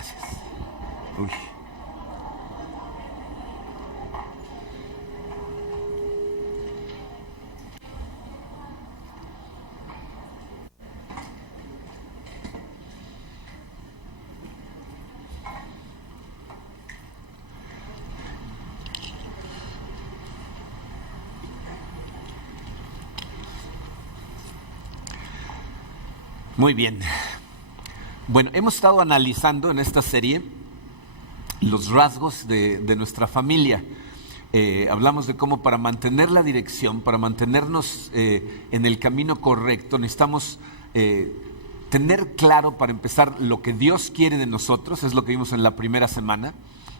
Gracias. Uy. Muy bien. Bueno, hemos estado analizando en esta serie los rasgos de nuestra familia. Hablamos de cómo para mantener la dirección, para mantenernos en el camino correcto, necesitamos tener claro, para empezar, lo que Dios quiere de nosotros. Es lo que vimos en la primera semana,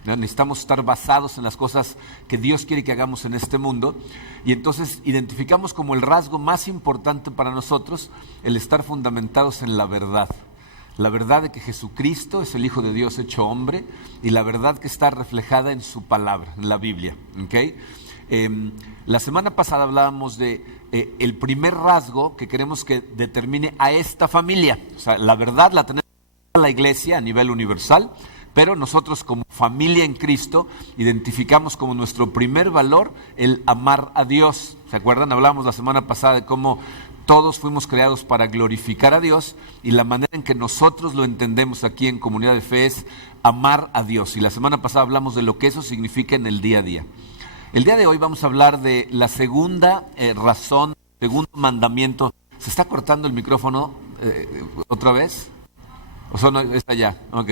¿no? Necesitamos estar basados en las cosas que Dios quiere que hagamos en este mundo, y entonces identificamos como el rasgo más importante para nosotros el estar fundamentados en la verdad de que Jesucristo es el Hijo de Dios hecho hombre, y la verdad que está reflejada en su palabra, en la Biblia, ¿okay? La semana pasada hablábamos de el primer rasgo que queremos que determine a esta familia. O sea, la verdad la tenemos en la iglesia a nivel universal, pero nosotros como familia en Cristo identificamos como nuestro primer valor el amar a Dios. ¿Se acuerdan? Hablábamos la semana pasada de cómo todos fuimos creados para glorificar a Dios, y la manera en que nosotros lo entendemos aquí en Comunidad de Fe es amar a Dios. Y la semana pasada hablamos de lo que eso significa en el día a día. El día de hoy vamos a hablar de la segunda razón, segundo mandamiento. ¿Se está cortando el micrófono otra vez? ¿O solo está ya? Ok.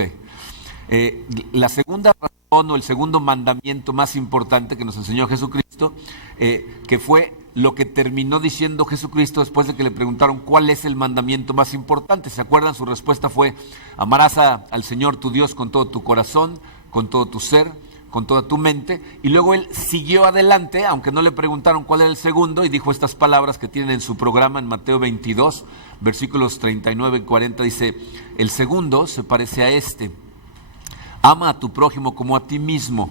La segunda razón o el segundo mandamiento más importante que nos enseñó Jesucristo, que fue lo que terminó diciendo Jesucristo después de que le preguntaron cuál es el mandamiento más importante. ¿Se acuerdan? Su respuesta fue: amarás al Señor tu Dios con todo tu corazón, con todo tu ser, con toda tu mente. Y luego él siguió adelante, aunque no le preguntaron cuál era el segundo, y dijo estas palabras que tienen en su programa en Mateo 22, versículos 39 y 40. Dice: el segundo se parece a este: ama a tu prójimo como a ti mismo.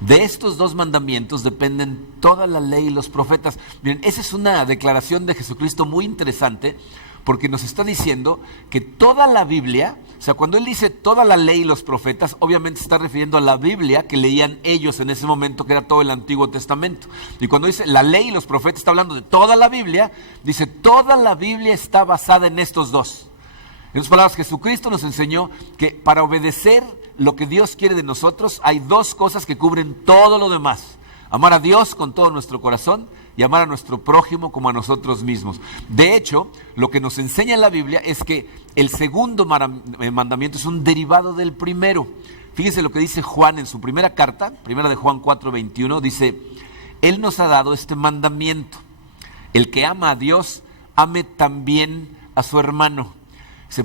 De estos dos mandamientos dependen toda la ley y los profetas. Miren, esa es una declaración de Jesucristo muy interesante, porque nos está diciendo que toda la Biblia, o sea, cuando él dice toda la ley y los profetas, obviamente se está refiriendo a la Biblia que leían ellos en ese momento, que era todo el Antiguo Testamento. Y cuando dice la ley y los profetas, está hablando de toda la Biblia. Dice, toda la Biblia está basada en estos dos. En otras palabras, Jesucristo nos enseñó que para obedecer lo que Dios quiere de nosotros, hay dos cosas que cubren todo lo demás: amar a Dios con todo nuestro corazón y amar a nuestro prójimo como a nosotros mismos. De hecho, lo que nos enseña la Biblia es que el segundo mandamiento es un derivado del primero. Fíjense lo que dice Juan en su primera carta, primera de Juan 4:21, dice: Él nos ha dado este mandamiento: el que ama a Dios, ame también a su hermano.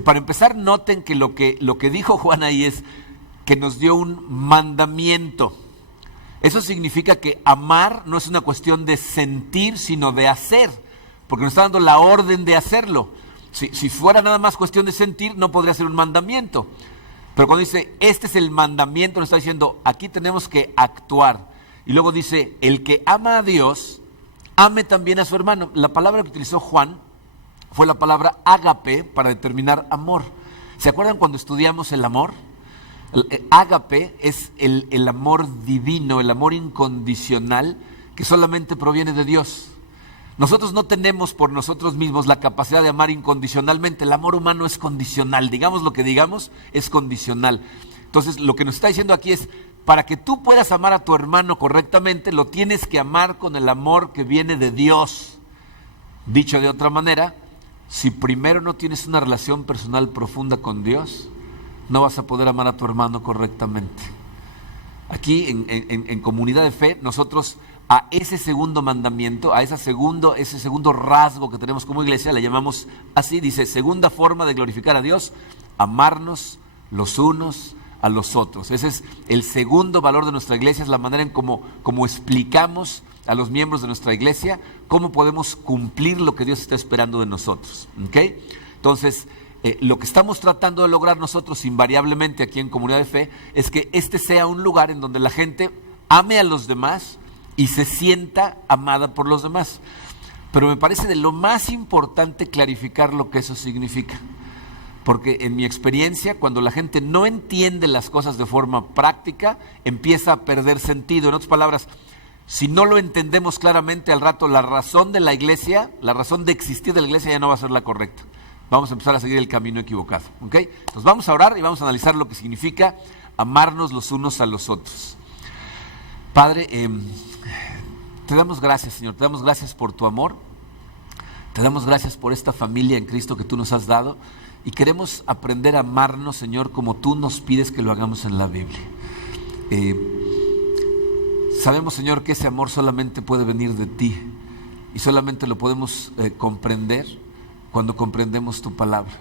Para empezar, noten que lo que dijo Juan ahí es que nos dio un mandamiento. Eso significa que amar no es una cuestión de sentir, sino de hacer, porque nos está dando la orden de hacerlo. Si fuera nada más cuestión de sentir, no podría ser un mandamiento. Pero cuando dice, este es el mandamiento, nos está diciendo, aquí tenemos que actuar. Y luego dice, el que ama a Dios, ame también a su hermano. La palabra que utilizó Juan fue la palabra ágape para determinar amor. ¿Se acuerdan cuando estudiamos el amor? Ágape es el amor divino, el amor incondicional que solamente proviene de Dios. Nosotros no tenemos por nosotros mismos la capacidad de amar incondicionalmente. El amor humano es condicional, digamos lo que digamos, es condicional. Entonces, lo que nos está diciendo aquí es, para que tú puedas amar a tu hermano correctamente, lo tienes que amar con el amor que viene de Dios. Dicho de otra manera, si primero no tienes una relación personal profunda con Dios, no vas a poder amar a tu hermano correctamente. Aquí en Comunidad de Fe, nosotros a ese segundo mandamiento, a ese segundo rasgo que tenemos como iglesia, le llamamos así, dice, segunda forma de glorificar a Dios: amarnos los unos a los otros. Ese es el segundo valor de nuestra iglesia, es la manera en como explicamos a los miembros de nuestra iglesia cómo podemos cumplir lo que Dios está esperando de nosotros. ¿Okay? Entonces, lo que estamos tratando de lograr nosotros invariablemente aquí en Comunidad de Fe es que este sea un lugar en donde la gente ame a los demás y se sienta amada por los demás. Pero me parece de lo más importante clarificar lo que eso significa. Porque en mi experiencia, cuando la gente no entiende las cosas de forma práctica, empieza a perder sentido. En otras palabras, si no lo entendemos claramente al rato, la razón de la iglesia, la razón de existir de la iglesia ya no va a ser la correcta. Vamos a empezar a seguir el camino equivocado. ¿Ok? Entonces vamos a orar y vamos a analizar lo que significa amarnos los unos a los otros. Padre, te damos gracias, Señor. Te damos gracias por tu amor. Te damos gracias por esta familia en Cristo que tú nos has dado. Y queremos aprender a amarnos, Señor, como tú nos pides que lo hagamos en la Biblia. Sabemos, Señor, que ese amor solamente puede venir de ti y solamente lo podemos comprender cuando comprendemos tu palabra.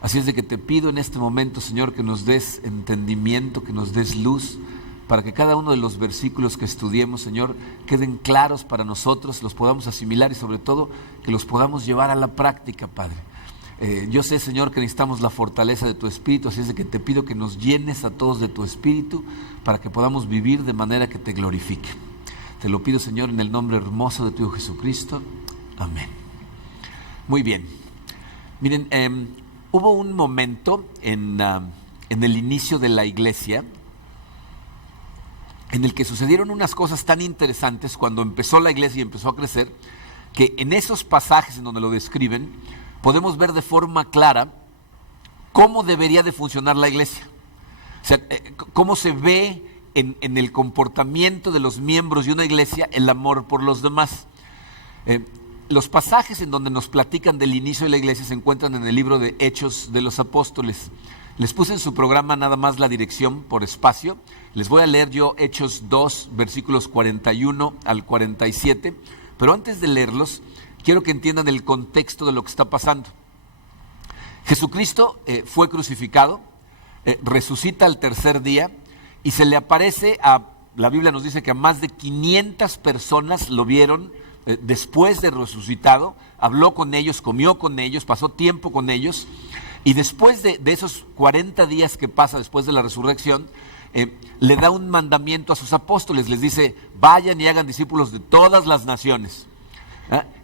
Así es de que te pido en este momento, Señor, que nos des entendimiento, que nos des luz, para que cada uno de los versículos que estudiemos, Señor, queden claros para nosotros, los podamos asimilar y sobre todo que los podamos llevar a la práctica, Padre. Yo sé, Señor, que necesitamos la fortaleza de tu Espíritu, así es de que te pido que nos llenes a todos de tu Espíritu para que podamos vivir de manera que te glorifique. Te lo pido, Señor, en el nombre hermoso de tu Hijo Jesucristo. Amén. Muy bien. Miren, hubo un momento en el inicio de la iglesia en el que sucedieron unas cosas tan interesantes cuando empezó la iglesia y empezó a crecer, que en esos pasajes en donde lo describen, podemos ver de forma clara cómo debería de funcionar la iglesia. O sea, cómo se ve en el comportamiento de los miembros de una iglesia el amor por los demás. Los pasajes en donde nos platican del inicio de la iglesia se encuentran en el libro de Hechos de los Apóstoles. Les puse en su programa nada más la dirección por espacio. Les voy a leer yo Hechos 2, versículos 41 al 47. Pero antes de leerlos, quiero que entiendan el contexto de lo que está pasando. Jesucristo fue crucificado, resucita al tercer día y se le aparece la Biblia nos dice que a más de 500 personas lo vieron después de resucitado, habló con ellos, comió con ellos, pasó tiempo con ellos, y después de esos 40 días que pasa después de la resurrección, le da un mandamiento a sus apóstoles, les dice, vayan y hagan discípulos de todas las naciones.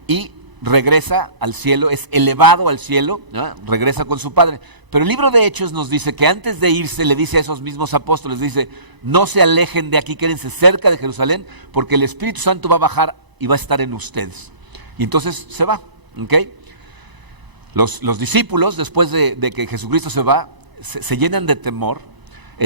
Y regresa al cielo, es elevado al cielo, regresa con su Padre. Pero el libro de Hechos nos dice que antes de irse le dice a esos mismos apóstoles, dice, no se alejen de aquí, quédense cerca de Jerusalén, porque el Espíritu Santo va a bajar y va a estar en ustedes. Y entonces se va, ¿ok? Los discípulos, después de que Jesucristo se va, se llenan de temor,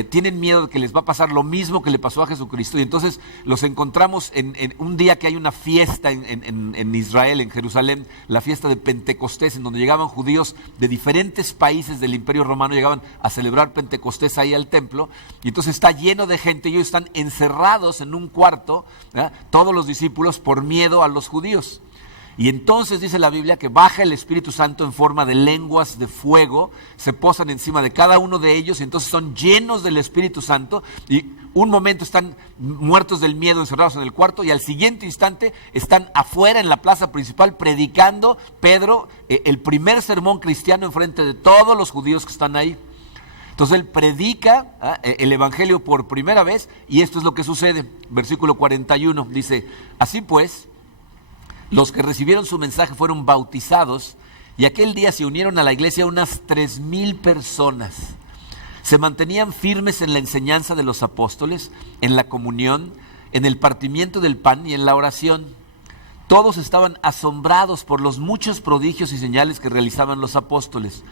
tienen miedo de que les va a pasar lo mismo que le pasó a Jesucristo, y entonces los encontramos en un día que hay una fiesta en Israel, en Jerusalén, la fiesta de Pentecostés, en donde llegaban judíos de diferentes países del Imperio Romano, llegaban a celebrar Pentecostés ahí al templo, y entonces está lleno de gente, y ellos están encerrados en un cuarto, todos los discípulos, por miedo a los judíos. Y entonces dice la Biblia que baja el Espíritu Santo en forma de lenguas de fuego, se posan encima de cada uno de ellos y entonces son llenos del Espíritu Santo, y un momento están muertos del miedo encerrados en el cuarto y al siguiente instante están afuera en la plaza principal predicando Pedro el primer sermón cristiano en frente de todos los judíos que están ahí. Entonces él predica el Evangelio por primera vez y esto es lo que sucede. Versículo 41 dice, así pues, los que recibieron su mensaje fueron bautizados y aquel día se unieron a la iglesia unas 3,000 personas. Se mantenían firmes en la enseñanza de los apóstoles, en la comunión, en el partimiento del pan y en la oración. Todos estaban asombrados por los muchos prodigios y señales que realizaban los apóstoles.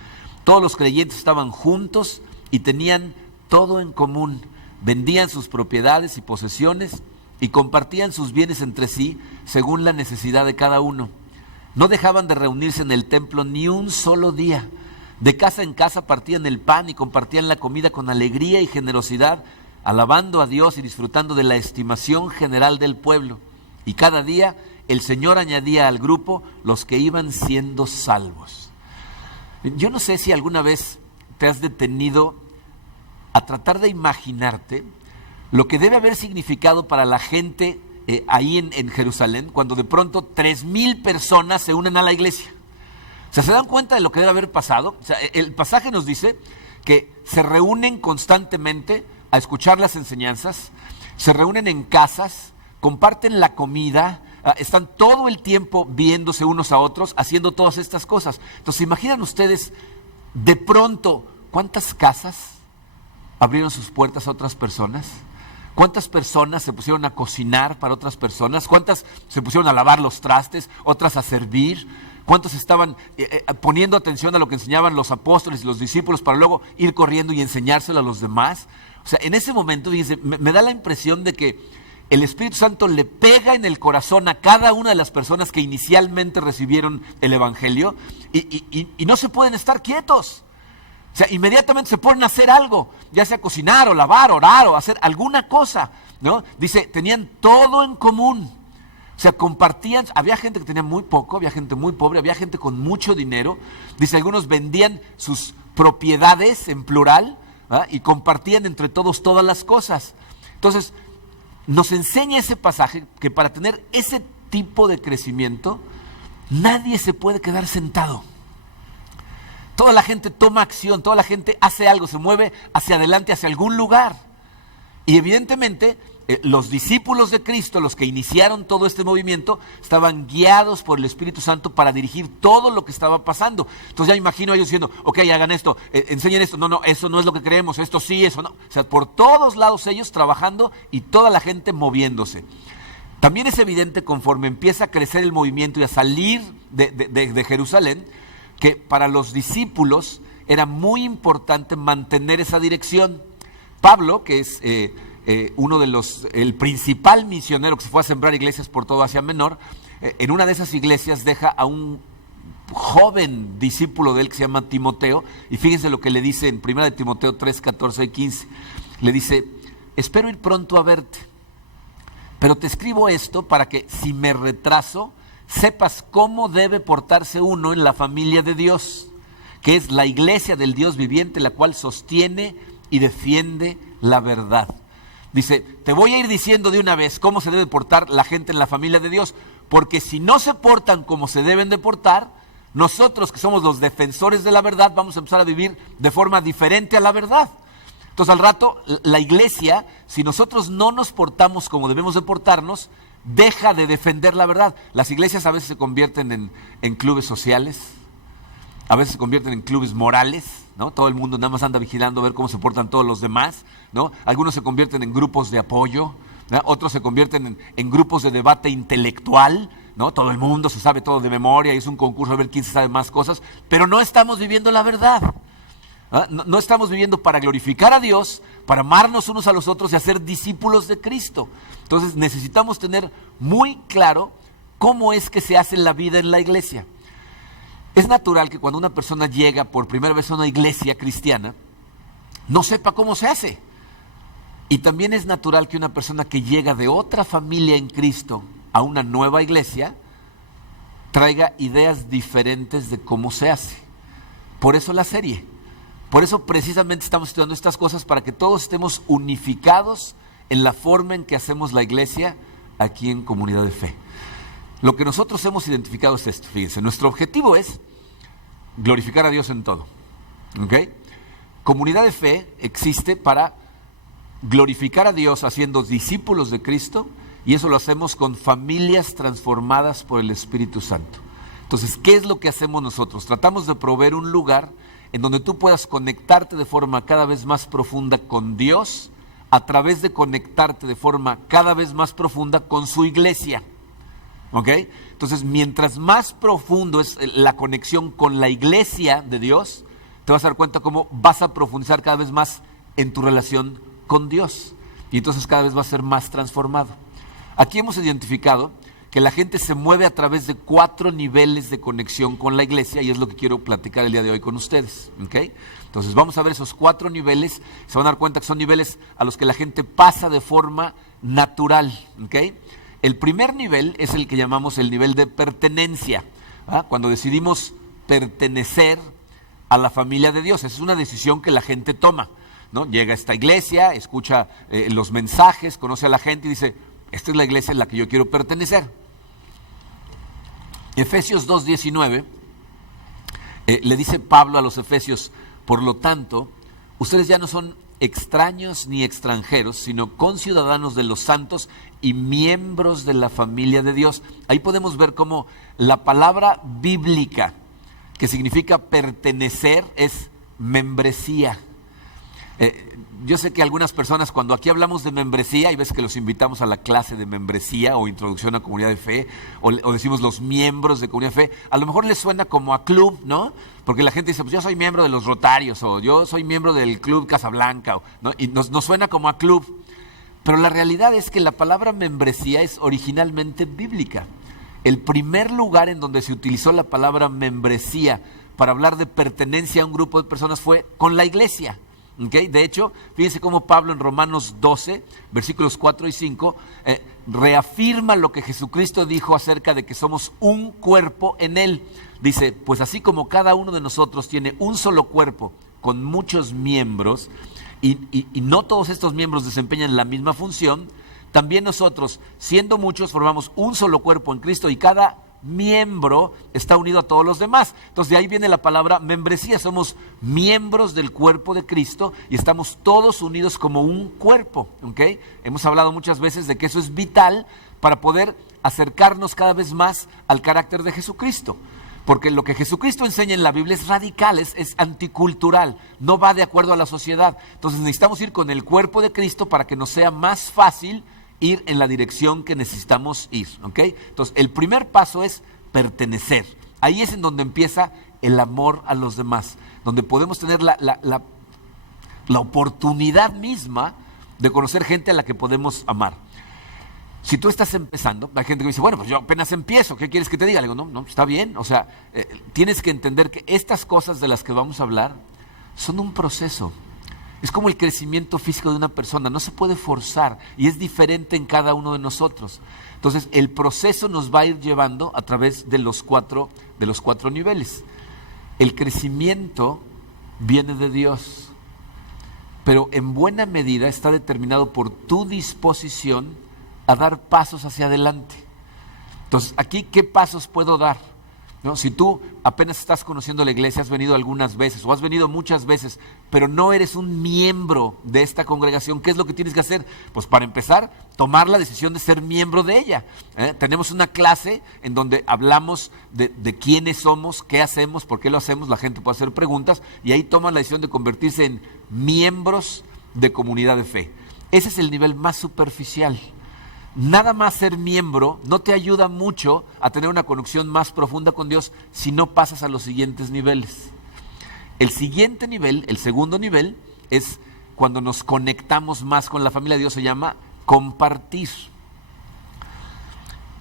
Todos los creyentes estaban juntos y tenían todo en común. Vendían sus propiedades y posesiones y compartían sus bienes entre sí según la necesidad de cada uno. No dejaban de reunirse en el templo ni un solo día. De casa en casa partían el pan y compartían la comida con alegría y generosidad, alabando a Dios y disfrutando de la estimación general del pueblo. Y cada día el Señor añadía al grupo los que iban siendo salvos. Yo no sé si alguna vez te has detenido a tratar de imaginarte lo que debe haber significado para la gente ahí en Jerusalén, cuando de pronto 3,000 personas se unen a la iglesia. O sea, ¿se dan cuenta de lo que debe haber pasado? O sea, el pasaje nos dice que se reúnen constantemente a escuchar las enseñanzas, se reúnen en casas, comparten la comida, están todo el tiempo viéndose unos a otros, haciendo todas estas cosas. Entonces, ¿se imaginan ustedes de pronto, ¿cuántas casas abrieron sus puertas a otras personas? ¿Cuántas personas se pusieron a cocinar para otras personas? ¿Cuántas se pusieron a lavar los trastes? ¿Otras a servir? ¿Cuántos estaban poniendo atención a lo que enseñaban los apóstoles y los discípulos para luego ir corriendo y enseñárselo a los demás? O sea, en ese momento, fíjense, me da la impresión de que el Espíritu Santo le pega en el corazón a cada una de las personas que inicialmente recibieron el Evangelio y no se pueden estar quietos. O sea, inmediatamente se ponen a hacer algo, ya sea cocinar o lavar, orar o hacer alguna cosa, ¿no? Dice, tenían todo en común. O sea, compartían, había gente que tenía muy poco, había gente muy pobre, había gente con mucho dinero. Dice, algunos vendían sus propiedades en plural, ¿verdad? Y compartían entre todos todas las cosas. Entonces, nos enseña ese pasaje que para tener ese tipo de crecimiento, nadie se puede quedar sentado. Toda la gente toma acción, toda la gente hace algo, se mueve hacia adelante, hacia algún lugar. Y evidentemente, los discípulos de Cristo, los que iniciaron todo este movimiento, estaban guiados por el Espíritu Santo para dirigir todo lo que estaba pasando. Entonces ya imagino a ellos diciendo, ok, hagan esto, enseñen esto, no, eso no es lo que creemos, esto sí, eso no. O sea, por todos lados ellos trabajando y toda la gente moviéndose. También es evidente conforme empieza a crecer el movimiento y a salir de Jerusalén, que para los discípulos era muy importante mantener esa dirección. Pablo, que es el principal misionero que se fue a sembrar iglesias por todo Asia Menor, en una de esas iglesias deja a un joven discípulo de él que se llama Timoteo, y fíjense lo que le dice en 1 Timoteo 3, 14 y 15. Le dice, espero ir pronto a verte, pero te escribo esto para que si me retraso, sepas cómo debe portarse uno en la familia de Dios, que es la iglesia del Dios viviente, la cual sostiene y defiende la verdad. Dice, te voy a ir diciendo de una vez cómo se debe portar la gente en la familia de Dios, porque si no se portan como se deben de portar, nosotros que somos los defensores de la verdad, vamos a empezar a vivir de forma diferente a la verdad. Entonces al rato, la iglesia, si nosotros no nos portamos como debemos de portarnos, deja de defender la verdad. Las iglesias a veces se convierten en clubes sociales, a veces se convierten en clubes morales, ¿no? Todo el mundo nada más anda vigilando a ver cómo se portan todos los demás, ¿no? Algunos se convierten en grupos de apoyo, ¿no? Otros se convierten en grupos de debate intelectual, ¿no? Todo el mundo se sabe todo de memoria y es un concurso a ver quién se sabe más cosas, pero no estamos viviendo la verdad. No estamos viviendo para glorificar a Dios, para amarnos unos a los otros y hacer discípulos de Cristo. Entonces necesitamos tener muy claro cómo es que se hace la vida en la iglesia. Es natural que cuando una persona llega por primera vez a una iglesia cristiana, no sepa cómo se hace. Y también es natural que una persona que llega de otra familia en Cristo a una nueva iglesia, traiga ideas diferentes de cómo se hace. Por eso la serie. Por eso precisamente estamos estudiando estas cosas para que todos estemos unificados en la forma en que hacemos la iglesia aquí en Comunidad de Fe. Lo que nosotros hemos identificado es esto, fíjense, nuestro objetivo es glorificar a Dios en todo, ¿ok? Comunidad de Fe existe para glorificar a Dios haciendo discípulos de Cristo, y eso lo hacemos con familias transformadas por el Espíritu Santo. Entonces, ¿qué es lo que hacemos nosotros? Tratamos de proveer un lugar en donde tú puedas conectarte de forma cada vez más profunda con Dios, a través de conectarte de forma cada vez más profunda con su iglesia. ¿Ok? Entonces, mientras más profundo es la conexión con la iglesia de Dios, te vas a dar cuenta cómo vas a profundizar cada vez más en tu relación con Dios. Y entonces cada vez va a ser más transformado. Aquí hemos identificado que la gente se mueve a través de 4 niveles de conexión con la iglesia, y es lo que quiero platicar el día de hoy con ustedes, ¿ok? Entonces vamos a ver esos 4 niveles, se van a dar cuenta que son niveles a los que la gente pasa de forma natural, ¿ok? El primer nivel es el que llamamos el nivel de pertenencia, ¿ah? Cuando decidimos pertenecer a la familia de Dios. Esa es una decisión que la gente toma, ¿no? Llega a esta iglesia, escucha los mensajes, conoce a la gente y dice, esta es la iglesia en la que yo quiero pertenecer. Efesios 2:19, le dice Pablo a los efesios, por lo tanto, ustedes ya no son extraños ni extranjeros, sino conciudadanos de los santos y miembros de la familia de Dios. Ahí podemos ver cómo la palabra bíblica que significa pertenecer, es membresía. Yo sé que algunas personas, cuando aquí hablamos de membresía, y ves que los invitamos a la clase de membresía o introducción a comunidad de fe, o decimos los miembros de comunidad de fe, a lo mejor les suena como a club, ¿no? Porque la gente dice, pues yo soy miembro de los Rotarios, o yo soy miembro del Club Casablanca, ¿no? Y nos suena como a club. Pero la realidad es que la palabra membresía es originalmente bíblica. El primer lugar en donde se utilizó la palabra membresía para hablar de pertenencia a un grupo de personas fue con la iglesia. ¿Okay? De hecho, fíjense cómo Pablo en Romanos 12, versículos 4 y 5, reafirma lo que Jesucristo dijo acerca de que somos un cuerpo en Él. Dice, pues así como cada uno de nosotros tiene un solo cuerpo con muchos miembros, y no todos estos miembros desempeñan la misma función, también nosotros, siendo muchos, formamos un solo cuerpo en Cristo y cada miembro está unido a todos los demás. Entonces de ahí viene la palabra membresía. Somos miembros del cuerpo de Cristo y estamos todos unidos como un cuerpo, ¿okay? Hemos hablado muchas veces de que eso es vital para poder acercarnos cada vez más al carácter de Jesucristo. Porque lo que Jesucristo enseña en la Biblia es radical, es anticultural, no va de acuerdo a la sociedad. Entonces necesitamos ir con el cuerpo de Cristo para que nos sea más fácil ir en la dirección que necesitamos ir, ¿ok? Entonces, el primer paso es pertenecer. Ahí es en donde empieza el amor a los demás, donde podemos tener la oportunidad misma de conocer gente a la que podemos amar. Si tú estás empezando, hay gente que dice, bueno, pues yo apenas empiezo, ¿qué quieres que te diga? Le digo, no, está bien, o sea, tienes que entender que estas cosas de las que vamos a hablar son un proceso. Es como el crecimiento físico de una persona, no se puede forzar y es diferente en cada uno de nosotros. Entonces, el proceso nos va a ir llevando a través de los cuatro niveles. El crecimiento viene de Dios, pero en buena medida está determinado por tu disposición a dar pasos hacia adelante. Entonces, aquí, ¿qué pasos puedo dar? ¿No? Si tú apenas estás conociendo la iglesia, has venido algunas veces o has venido muchas veces, pero no eres un miembro de esta congregación, ¿qué es lo que tienes que hacer? Pues para empezar, tomar la decisión de ser miembro de ella. Tenemos una clase en donde hablamos de quiénes somos, qué hacemos, por qué lo hacemos, la gente puede hacer preguntas y ahí toman la decisión de convertirse en miembros de comunidad de fe. Ese es el nivel más superficial. Nada más ser miembro no te ayuda mucho a tener una conexión más profunda con Dios si no pasas a los siguientes niveles. El siguiente nivel, el segundo nivel, es cuando nos conectamos más con la familia de Dios, se llama compartir.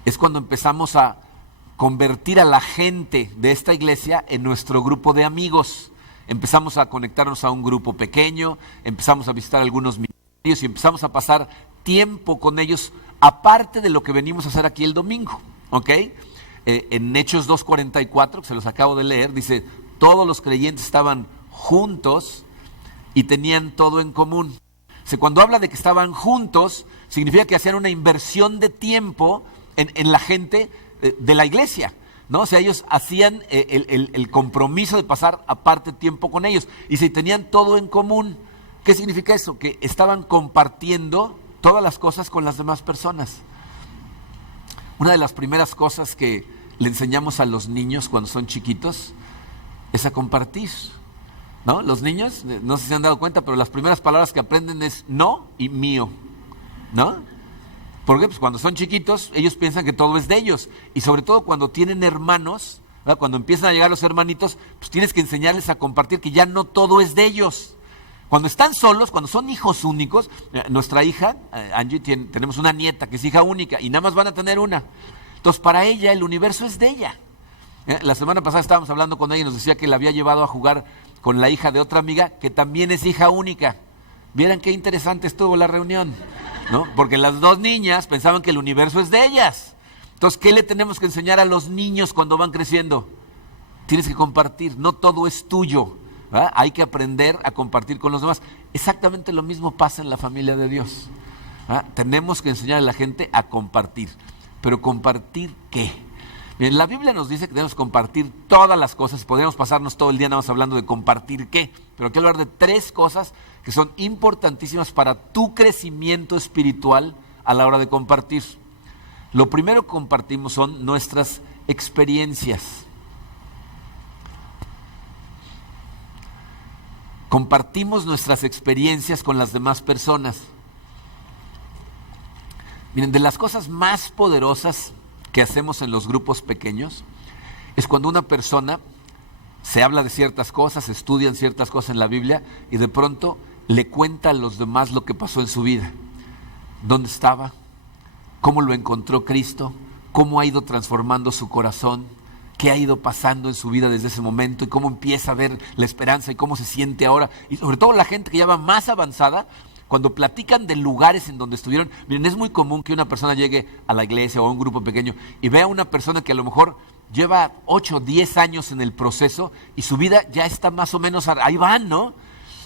Es cuando empezamos a convertir a la gente de esta iglesia en nuestro grupo de amigos. Empezamos a conectarnos a un grupo pequeño, empezamos a visitar algunos ministerios y empezamos a pasar tiempo con ellos, aparte de lo que venimos a hacer aquí el domingo, ¿ok? En Hechos 2:44, que se los acabo de leer, dice, todos los creyentes estaban juntos y tenían todo en común. O sea, cuando habla de que estaban juntos, significa que hacían una inversión de tiempo en la gente de la iglesia, ¿no? O sea, ellos hacían el compromiso de pasar aparte tiempo con ellos y si tenían todo en común. ¿Qué significa eso? Que estaban compartiendo todas las cosas con las demás personas. Una de las primeras cosas que le enseñamos a los niños cuando son chiquitos es a compartir, ¿no? Los niños, no sé si se han dado cuenta, pero las primeras palabras que aprenden es no y mío, ¿no? Porque pues cuando son chiquitos, ellos piensan que todo es de ellos. Y sobre todo cuando tienen hermanos, ¿verdad? Cuando empiezan a llegar los hermanitos, pues tienes que enseñarles a compartir que ya no todo es de ellos. Cuando están solos, cuando son hijos únicos, nuestra hija, Angie, tenemos una nieta que es hija única y nada más van a tener una. Entonces, para ella, el universo es de ella. La semana pasada estábamos hablando con ella y nos decía que la había llevado a jugar con la hija de otra amiga que también es hija única. Vieran qué interesante estuvo la reunión, ¿no? Porque las dos niñas pensaban que el universo es de ellas. Entonces, ¿qué le tenemos que enseñar a los niños cuando van creciendo? Tienes que compartir, no todo es tuyo. ¿verdad? Hay que aprender a compartir con los demás. Exactamente lo mismo pasa en la familia de Dios. ¿verdad? Tenemos que enseñar a la gente a compartir. ¿Pero compartir qué? Bien, la Biblia nos dice que debemos compartir todas las cosas. Podríamos pasarnos todo el día nada más hablando de compartir qué. Pero quiero hablar de 3 cosas que son importantísimas para tu crecimiento espiritual a la hora de compartir. Lo primero que compartimos son nuestras experiencias. Compartimos nuestras experiencias con las demás personas. Miren, de las cosas más poderosas que hacemos en los grupos pequeños es cuando una persona se habla de ciertas cosas, se estudian ciertas cosas en la Biblia y de pronto le cuenta a los demás lo que pasó en su vida. ¿Dónde estaba? ¿Cómo lo encontró Cristo? ¿Cómo ha ido transformando su corazón? ¿Qué ha ido pasando en su vida desde ese momento? Y cómo empieza a ver la esperanza y cómo se siente ahora. Y sobre todo la gente que ya va más avanzada, cuando platican de lugares en donde estuvieron. Miren, es muy común que una persona llegue a la iglesia o a un grupo pequeño y vea a una persona que a lo mejor lleva 8 o 10 años en el proceso y su vida ya está más o menos, ahí van, ¿no?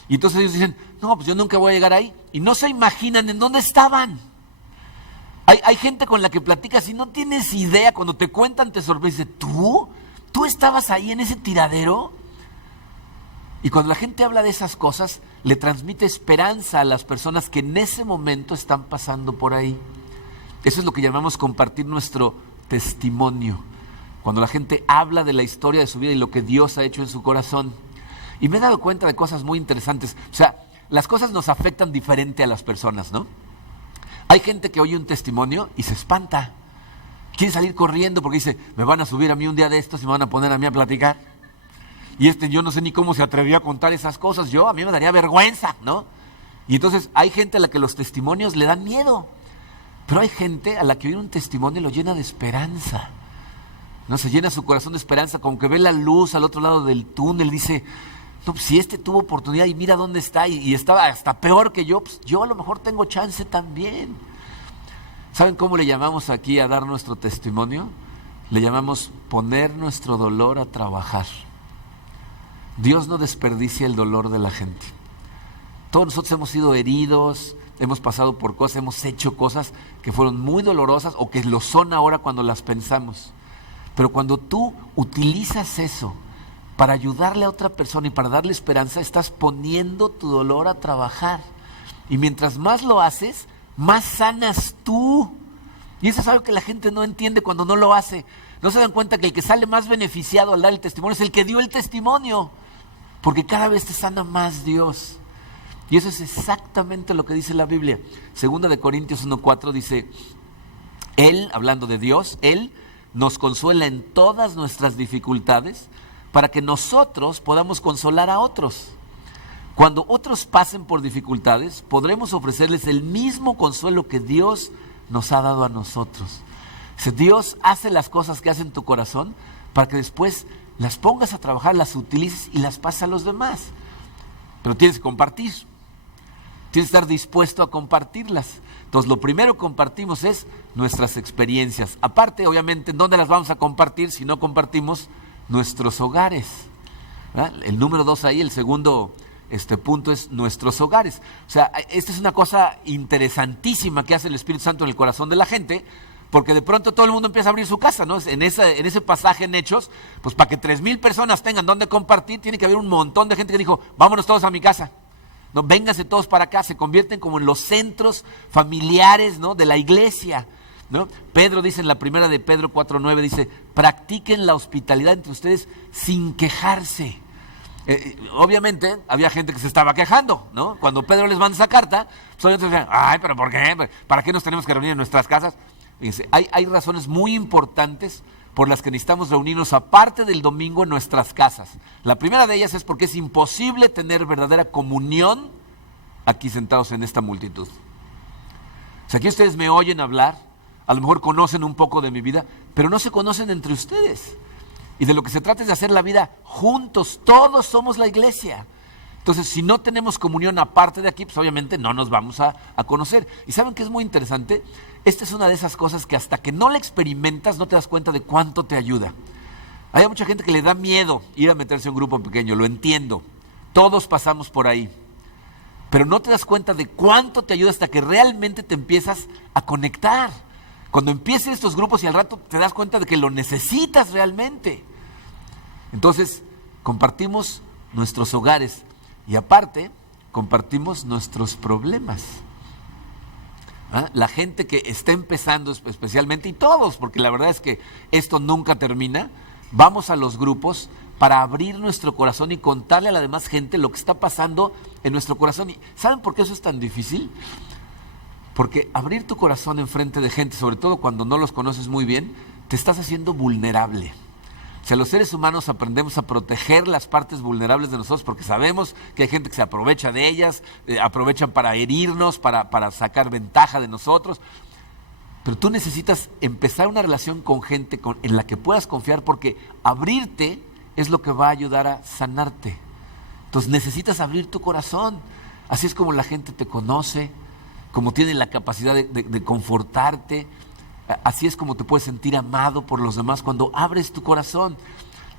Y entonces ellos dicen, no, pues yo nunca voy a llegar ahí. Y no se imaginan en dónde estaban. Hay gente con la que platicas y no tienes idea, cuando te cuentan te sorprende. ¿Tú estabas ahí en ese tiradero? Y cuando la gente habla de esas cosas, le transmite esperanza a las personas que en ese momento están pasando por ahí. Eso es lo que llamamos compartir nuestro testimonio. Cuando la gente habla de la historia de su vida y lo que Dios ha hecho en su corazón. Y me he dado cuenta de cosas muy interesantes. O sea, las cosas nos afectan diferente a las personas, ¿no? Hay gente que oye un testimonio y se espanta. Quiere salir corriendo porque dice, me van a subir a mí un día de estos y me van a poner a mí a platicar. Y yo no sé ni cómo se atrevió a contar esas cosas. A mí me daría vergüenza, ¿no? Y entonces hay gente a la que los testimonios le dan miedo. Pero hay gente a la que oír un testimonio lo llena de esperanza. No, se llena su corazón de esperanza, como que ve la luz al otro lado del túnel, dice, no, pues si tuvo oportunidad y mira dónde está y estaba hasta peor que yo, pues yo a lo mejor tengo chance también. ¿Saben cómo le llamamos aquí a dar nuestro testimonio? Le llamamos poner nuestro dolor a trabajar. Dios no desperdicia el dolor de la gente. Todos nosotros hemos sido heridos, hemos pasado por cosas, hemos hecho cosas que fueron muy dolorosas o que lo son ahora cuando las pensamos. Pero cuando tú utilizas eso para ayudarle a otra persona y para darle esperanza, estás poniendo tu dolor a trabajar. Y mientras más lo haces, más sanas tú. Y eso es algo que la gente no entiende cuando no lo hace. No se dan cuenta que el que sale más beneficiado al dar el testimonio es el que dio el testimonio. Porque cada vez te sana más Dios. Y eso es exactamente lo que dice la Biblia. Segunda de Corintios 1:4 dice, Él, hablando de Dios, Él nos consuela en todas nuestras dificultades para que nosotros podamos consolar a otros. Cuando otros pasen por dificultades, podremos ofrecerles el mismo consuelo que Dios nos ha dado a nosotros. Si Dios hace las cosas que hace en tu corazón para que después las pongas a trabajar, las utilices y las pases a los demás. Pero tienes que compartir. Tienes que estar dispuesto a compartirlas. Entonces, lo primero que compartimos es nuestras experiencias. Aparte, obviamente, ¿en dónde las vamos a compartir si no compartimos nuestros hogares? ¿Verdad? El número 2 ahí, el segundo punto es nuestros hogares. O sea, esta es una cosa interesantísima que hace el Espíritu Santo en el corazón de la gente, porque de pronto todo el mundo empieza a abrir su casa, ¿no? En ese pasaje en Hechos, pues para que 3,000 personas tengan donde compartir, tiene que haber un montón de gente que dijo, vámonos todos a mi casa. No, vénganse todos para acá, se convierten como en los centros familiares, ¿no?, de la iglesia, ¿no? Pedro dice en la primera de Pedro 4:9, dice, practiquen la hospitalidad entre ustedes sin quejarse. Obviamente había gente que se estaba quejando, ¿no? Cuando Pedro les manda esa carta, pues ellos decían, ay, pero ¿por qué? ¿Para qué nos tenemos que reunir en nuestras casas? Fíjense, hay razones muy importantes por las que necesitamos reunirnos aparte del domingo en nuestras casas. La primera de ellas es porque es imposible tener verdadera comunión aquí sentados en esta multitud. O sea, aquí ustedes me oyen hablar, a lo mejor conocen un poco de mi vida, pero no se conocen entre ustedes. Y de lo que se trata es de hacer la vida juntos, todos somos la iglesia. Entonces, si no tenemos comunión aparte de aquí, pues obviamente no nos vamos a conocer. ¿Y saben qué es muy interesante? Esta es una de esas cosas que hasta que no la experimentas no te das cuenta de cuánto te ayuda. Hay mucha gente que le da miedo ir a meterse en un grupo pequeño, lo entiendo. Todos pasamos por ahí. Pero no te das cuenta de cuánto te ayuda hasta que realmente te empiezas a conectar. Cuando empiecen estos grupos y al rato te das cuenta de que lo necesitas realmente. Entonces, compartimos nuestros hogares. Y aparte, compartimos nuestros problemas. La gente que está empezando especialmente, y todos, porque la verdad es que esto nunca termina, vamos a los grupos para abrir nuestro corazón y contarle a la demás gente lo que está pasando en nuestro corazón. ¿Y saben por qué eso es tan difícil? Porque abrir tu corazón enfrente de gente, sobre todo cuando no los conoces muy bien, te estás haciendo vulnerable. O sea, los seres humanos aprendemos a proteger las partes vulnerables de nosotros porque sabemos que hay gente que se aprovecha de ellas, aprovechan para herirnos, para sacar ventaja de nosotros. Pero tú necesitas empezar una relación con gente en la que puedas confiar, porque abrirte es lo que va a ayudar a sanarte. Entonces necesitas abrir tu corazón. Así es como la gente te conoce, como tiene la capacidad de confortarte. Así es como te puedes sentir amado por los demás cuando abres tu corazón.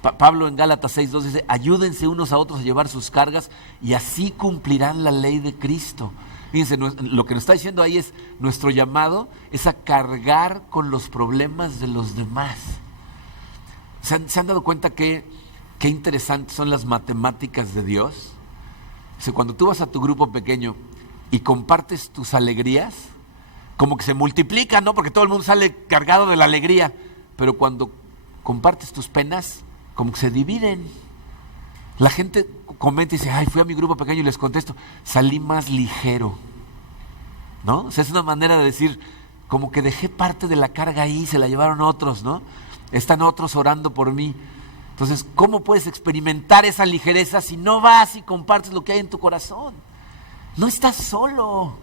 Pablo en Gálatas 6:2 dice: ayúdense unos a otros a llevar sus cargas y así cumplirán la ley de Cristo. Fíjense, lo que nos está diciendo ahí es: nuestro llamado es a cargar con los problemas de los demás. ¿Se han dado cuenta qué interesantes son las matemáticas de Dios? O sea, cuando tú vas a tu grupo pequeño y compartes tus alegrías, como que se multiplican, ¿no? Porque todo el mundo sale cargado de la alegría. Pero cuando compartes tus penas, como que se dividen. La gente comenta y dice: ay, fui a mi grupo pequeño y les contesto, salí más ligero, ¿no? O sea, es una manera de decir, como que dejé parte de la carga ahí, se la llevaron otros, ¿no? Están otros orando por mí. Entonces, ¿cómo puedes experimentar esa ligereza si no vas y compartes lo que hay en tu corazón? No estás solo.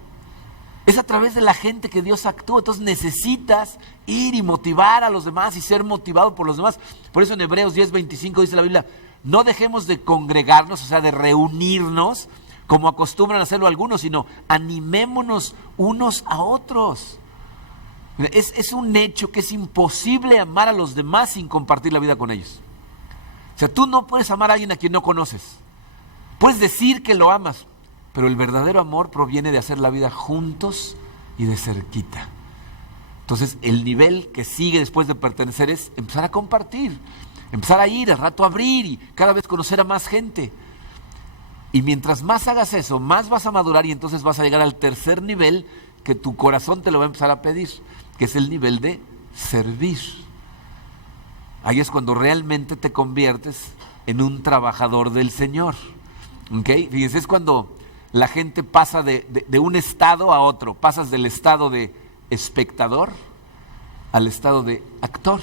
Es a través de la gente que Dios actúa. Entonces necesitas ir y motivar a los demás y ser motivado por los demás. Por eso en Hebreos 10:25 dice la Biblia: no dejemos de congregarnos, o sea, de reunirnos como acostumbran a hacerlo algunos, sino animémonos unos a otros. Es un hecho que es imposible amar a los demás sin compartir la vida con ellos. O sea, tú no puedes amar a alguien a quien no conoces. Puedes decir que lo amas, pero el verdadero amor proviene de hacer la vida juntos y de cerquita. Entonces, el nivel que sigue después de pertenecer es empezar a compartir, empezar a ir, al rato a abrir y cada vez conocer a más gente. Y mientras más hagas eso, más vas a madurar y entonces vas a llegar al tercer nivel que tu corazón te lo va a empezar a pedir, que es el nivel de servir. Ahí es cuando realmente te conviertes en un trabajador del Señor. ¿Ok? Fíjense, es cuando la gente pasa de un estado a otro. Pasas del estado de espectador al estado de actor.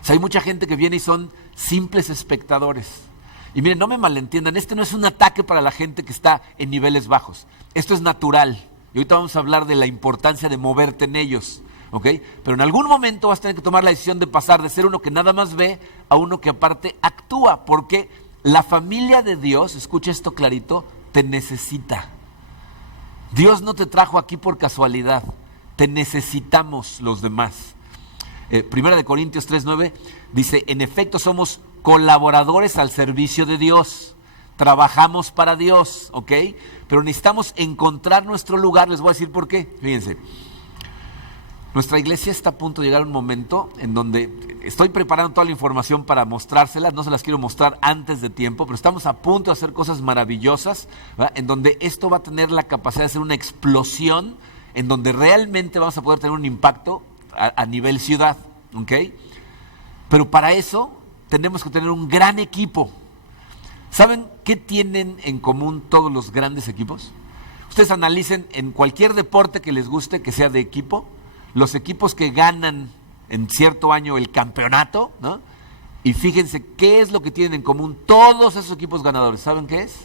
O sea, hay mucha gente que viene y son simples espectadores. Y miren, no me malentiendan, este no es un ataque para la gente que está en niveles bajos. Esto es natural. Y ahorita vamos a hablar de la importancia de moverte en ellos. ¿Ok? Pero en algún momento vas a tener que tomar la decisión de pasar de ser uno que nada más ve a uno que aparte actúa. Porque la familia de Dios, escucha esto clarito, te necesita. Dios no te trajo aquí por casualidad. Te necesitamos los demás. Primera de Corintios 3:9 dice: en efecto somos colaboradores al servicio de Dios. Trabajamos para Dios, ¿ok? Pero necesitamos encontrar nuestro lugar. Les voy a decir por qué. Fíjense. Nuestra iglesia está a punto de llegar a un momento en donde estoy preparando toda la información para mostrárselas, no se las quiero mostrar antes de tiempo, pero estamos a punto de hacer cosas maravillosas, ¿verdad? En donde esto va a tener la capacidad de ser una explosión, en donde realmente vamos a poder tener un impacto a nivel ciudad, ¿ok? Pero para eso tenemos que tener un gran equipo. ¿Saben qué tienen en común todos los grandes equipos? Ustedes analicen en cualquier deporte que les guste, que sea de equipo, los equipos que ganan en cierto año el campeonato, ¿no? Y fíjense qué es lo que tienen en común todos esos equipos ganadores. ¿Saben qué es?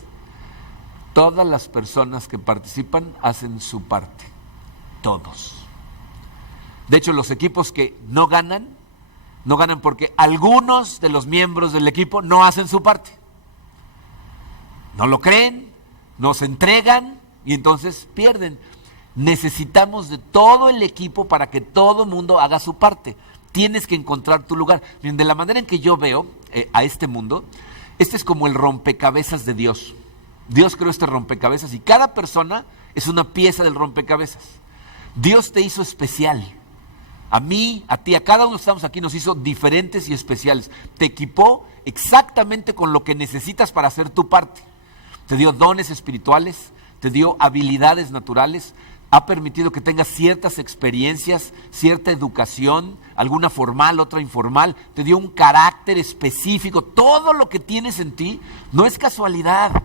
Todas las personas que participan hacen su parte. Todos. De hecho, los equipos que no ganan porque algunos de los miembros del equipo no hacen su parte. No lo creen, no se entregan y entonces pierden. Necesitamos de todo el equipo para que todo el mundo haga su parte. Tienes que encontrar tu lugar. Miren, de la manera en que yo veo a este mundo, este es como el rompecabezas de Dios. Dios creó este rompecabezas y cada persona es una pieza del rompecabezas. Dios te hizo especial. A mí, a ti, a cada uno que estamos aquí nos hizo diferentes y especiales. Te equipó exactamente con lo que necesitas para hacer tu parte. Te dio dones espirituales, te dio habilidades naturales, ha permitido que tengas ciertas experiencias, cierta educación, alguna formal, otra informal, te dio un carácter específico. Todo lo que tienes en ti no es casualidad,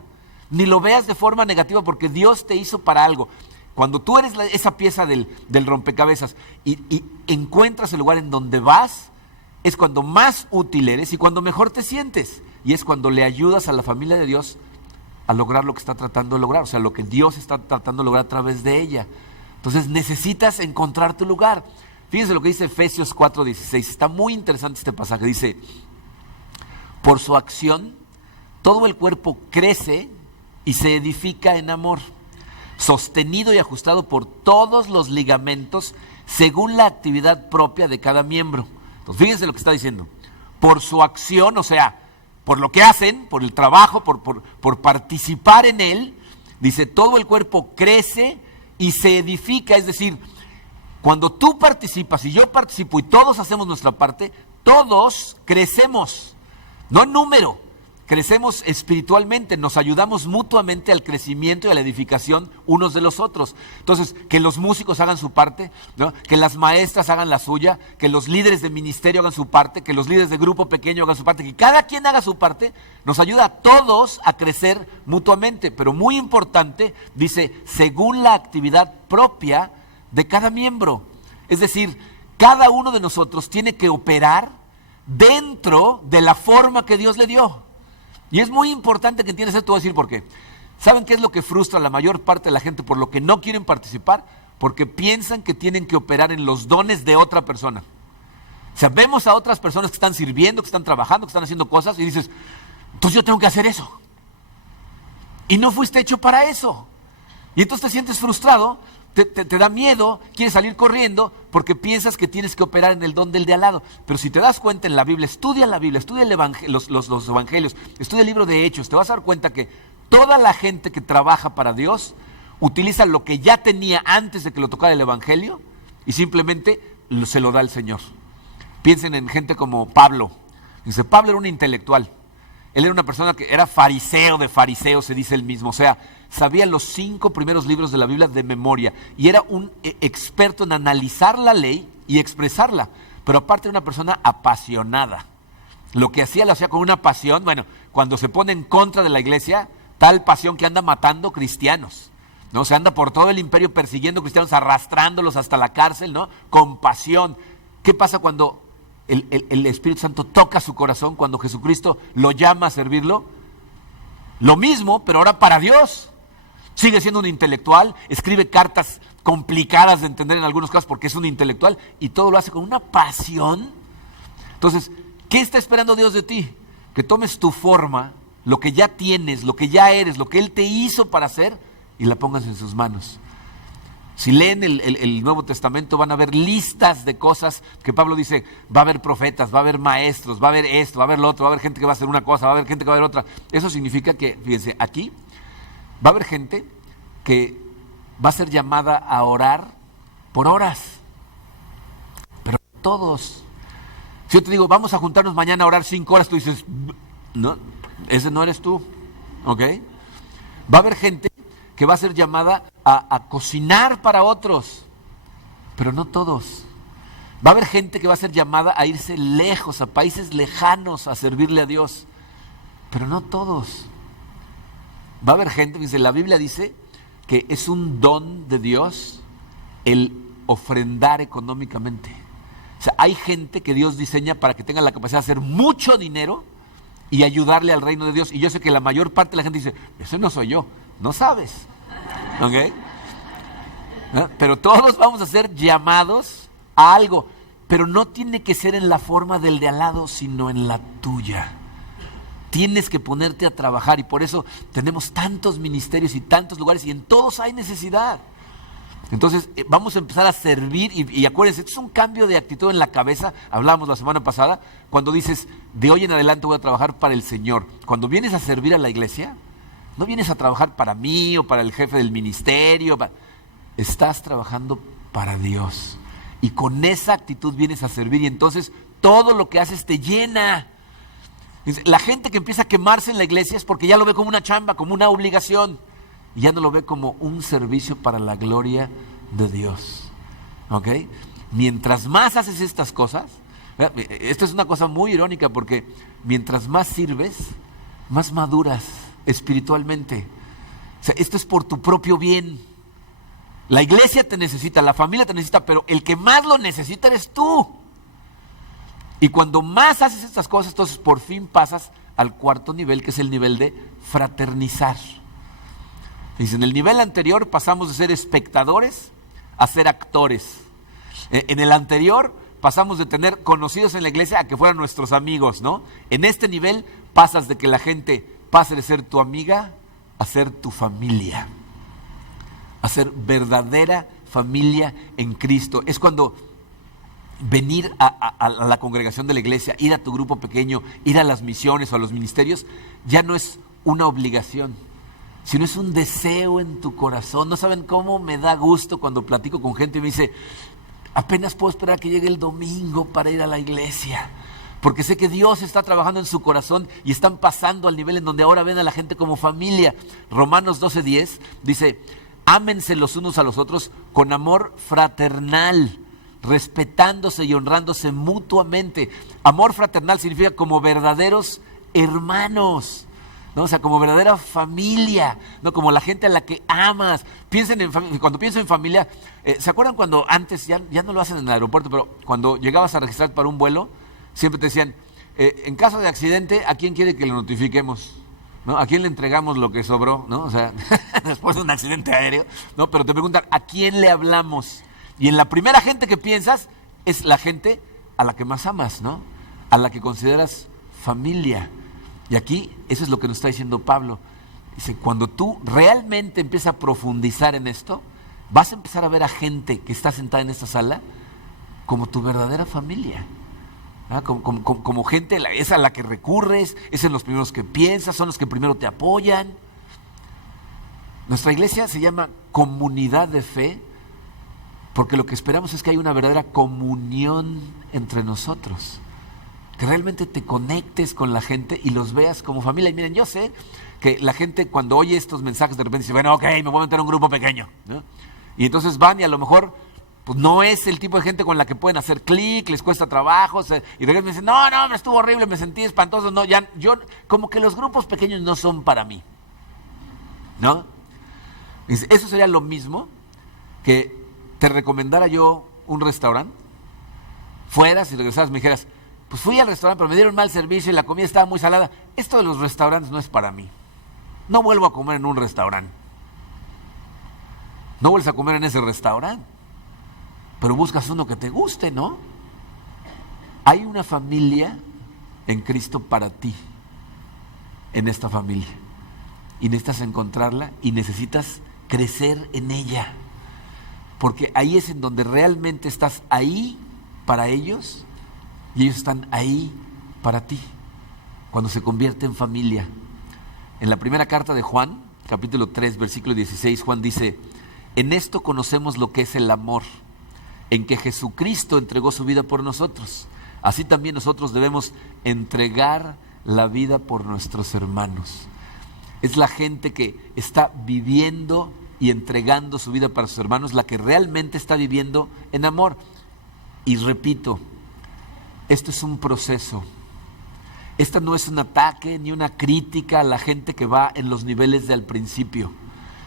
ni lo veas de forma negativa, porque Dios te hizo para algo. Cuando tú eres esa pieza del rompecabezas y encuentras el lugar en donde vas, es cuando más útil eres y cuando mejor te sientes. Y es cuando le ayudas a la familia de Dios a lograr lo que está tratando de lograr, o sea, lo que Dios está tratando de lograr a través de ella. Entonces necesitas encontrar tu lugar. Fíjense lo que dice Efesios 4:16, está muy interesante este pasaje. Dice: por su acción, todo el cuerpo crece y se edifica en amor, sostenido y ajustado por todos los ligamentos, según la actividad propia de cada miembro. Entonces, fíjense lo que está diciendo. Por su acción, o sea, por lo que hacen, por el trabajo, por participar en él, dice, todo el cuerpo crece y se edifica. Es decir, cuando tú participas y yo participo y todos hacemos nuestra parte, todos crecemos, no en número, crecemos espiritualmente, nos ayudamos mutuamente al crecimiento y a la edificación unos de los otros. Entonces, que los músicos hagan su parte, ¿no? Que las maestras hagan la suya, que los líderes de ministerio hagan su parte, que los líderes de grupo pequeño hagan su parte, que cada quien haga su parte, nos ayuda a todos a crecer mutuamente. Pero muy importante, dice, según la actividad propia de cada miembro. Es decir, cada uno de nosotros tiene que operar dentro de la forma que Dios le dio. Y es muy importante que entiendas esto. Te voy a decir por qué. ¿Saben qué es lo que frustra a la mayor parte de la gente por lo que no quieren participar? Porque piensan que tienen que operar en los dones de otra persona. O sea, vemos a otras personas que están sirviendo, que están trabajando, que están haciendo cosas y dices, entonces yo tengo que hacer eso. Y no fuiste hecho para eso. Y entonces te sientes frustrado, te da miedo, quieres salir corriendo porque piensas que tienes que operar en el don del de al lado. Pero si te das cuenta en la Biblia, estudia el los evangelios, estudia el libro de Hechos, te vas a dar cuenta que toda la gente que trabaja para Dios utiliza lo que ya tenía antes de que lo tocara el evangelio y simplemente se lo da al Señor. Piensen en gente como Pablo. Dice, Pablo era un intelectual. Él era una persona que era fariseo de fariseos, se dice él mismo. O sea, sabía los 5 primeros libros de la Biblia de memoria y era un experto en analizar la ley y expresarla. Pero aparte era una persona apasionada. Lo que hacía lo hacía con una pasión. Bueno, cuando se pone en contra de la iglesia, tal pasión que anda matando cristianos, ¿no? Se anda por todo el imperio persiguiendo cristianos, arrastrándolos hasta la cárcel, ¿no? Con pasión. ¿Qué pasa cuando el Espíritu Santo toca su corazón, cuando Jesucristo lo llama a servirlo? Lo mismo, pero ahora para Dios. Sigue siendo un intelectual, escribe cartas complicadas de entender en algunos casos porque es un intelectual y todo lo hace con una pasión. Entonces, ¿qué está esperando Dios de ti? Que tomes tu forma, lo que ya tienes, lo que ya eres, lo que Él te hizo para hacer y la pongas en sus manos. Si leen el Nuevo Testamento van a ver listas de cosas que Pablo dice, va a haber profetas, va a haber maestros, va a haber esto, va a haber lo otro, va a haber gente que va a hacer una cosa, va a haber gente que va a haber otra. Eso significa que, fíjense, aquí va a haber gente que va a ser llamada a orar por horas, pero todos. Si yo te digo, vamos a juntarnos mañana a orar 5 horas, tú dices, no, ese no eres tú, ¿ok? Va a haber gente que va a ser llamada a cocinar para otros, pero no todos. Va a haber gente que va a ser llamada a irse lejos, a países lejanos, a servirle a Dios, pero no todos. Va a haber gente, dice, la Biblia dice que es un don de Dios el ofrendar económicamente. O sea, hay gente que Dios diseña para que tenga la capacidad de hacer mucho dinero y ayudarle al reino de Dios. Y yo sé que la mayor parte de la gente dice, ese no soy yo, no sabes. ¿Ok? ¿No? Pero todos vamos a ser llamados a algo, pero no tiene que ser en la forma del de al lado, sino en la tuya. Tienes que ponerte a trabajar y por eso tenemos tantos ministerios y tantos lugares y en todos hay necesidad. Entonces vamos a empezar a servir y acuérdense, esto es un cambio de actitud en la cabeza. Hablábamos la semana pasada, cuando dices, de hoy en adelante voy a trabajar para el Señor. Cuando vienes a servir a la iglesia, no vienes a trabajar para mí o para el jefe del ministerio. Estás trabajando para Dios. Y con esa actitud vienes a servir y entonces todo lo que haces te llena. La gente que empieza a quemarse en la iglesia es porque ya lo ve como una chamba, como una obligación. Y ya no lo ve como un servicio para la gloria de Dios. ¿Ok? Mientras más haces estas cosas, esto es una cosa muy irónica porque mientras más sirves, más maduras espiritualmente. O sea, esto es por tu propio bien. La iglesia te necesita, la familia te necesita, pero el que más lo necesita eres tú. Y cuando más haces estas cosas, entonces por fin pasas al cuarto nivel, que es el nivel de fraternizar. Dice, en el nivel anterior pasamos de ser espectadores a ser actores. En el anterior pasamos de tener conocidos en la iglesia a que fueran nuestros amigos, ¿no? En este nivel pasas de que la gente pase de ser tu amiga a ser tu familia, a ser verdadera familia en Cristo. Es cuando venir a la congregación de la iglesia, ir a tu grupo pequeño, ir a las misiones o a los ministerios, ya no es una obligación, sino es un deseo en tu corazón. No saben cómo me da gusto cuando platico con gente y me dice, apenas puedo esperar que llegue el domingo para ir a la iglesia, porque sé que Dios está trabajando en su corazón y están pasando al nivel en donde ahora ven a la gente como familia. Romanos 12:10 dice, ámense los unos a los otros con amor fraternal, respetándose y honrándose mutuamente. Amor fraternal significa como verdaderos hermanos, ¿no? O sea, como verdadera familia, ¿no? Como la gente a la que amas. Cuando pienso en familia, ¿se acuerdan cuando antes, ya no lo hacen en el aeropuerto, pero cuando llegabas a registrar para un vuelo, siempre te decían, en caso de accidente, ¿a quién quiere que le notifiquemos? ¿No? ¿A quién le entregamos lo que sobró? ¿No? O sea, después de un accidente aéreo, ¿no? Pero te preguntan, ¿a quién le hablamos? Y en la primera gente que piensas es la gente a la que más amas, ¿no? A la que consideras familia. Y aquí eso es lo que nos está diciendo Pablo. Dice, cuando tú realmente empiezas a profundizar en esto, vas a empezar a ver a gente que está sentada en esta sala como tu verdadera familia. Como gente, es a la que recurres, es en los primeros que piensas, son los que primero te apoyan. Nuestra iglesia se llama Comunidad de Fe porque lo que esperamos es que haya una verdadera comunión entre nosotros, que realmente te conectes con la gente y los veas como familia. Y miren, yo sé que la gente cuando oye estos mensajes de repente dice, bueno, ok, me voy a meter en un grupo pequeño, ¿no? Y entonces van y a lo mejor pues no es el tipo de gente con la que pueden hacer clic, les cuesta trabajo, y de repente me dicen, no, me estuvo horrible, me sentí espantoso, no, ya, yo, como que los grupos pequeños no son para mí, ¿no? Eso sería lo mismo que te recomendara yo un restaurante, fueras y regresaras, me dijeras, pues fui al restaurante, pero me dieron mal servicio y la comida estaba muy salada. Esto de los restaurantes no es para mí. No vuelvo a comer en un restaurante. No vuelves a comer en ese restaurante. Pero buscas uno que te guste, ¿no? Hay una familia en Cristo para ti, en esta familia. Y necesitas encontrarla y necesitas crecer en ella. Porque ahí es en donde realmente estás ahí para ellos y ellos están ahí para ti, cuando se convierte en familia. En la primera carta de Juan, capítulo 3, versículo 16, Juan dice, en esto conocemos lo que es el amor, en que Jesucristo entregó su vida por nosotros. Así también nosotros debemos entregar la vida por nuestros hermanos. Es la gente que está viviendo y entregando su vida para sus hermanos, la que realmente está viviendo en amor. Y repito, esto es un proceso. Esta no es un ataque ni una crítica a la gente que va en los niveles de al principio.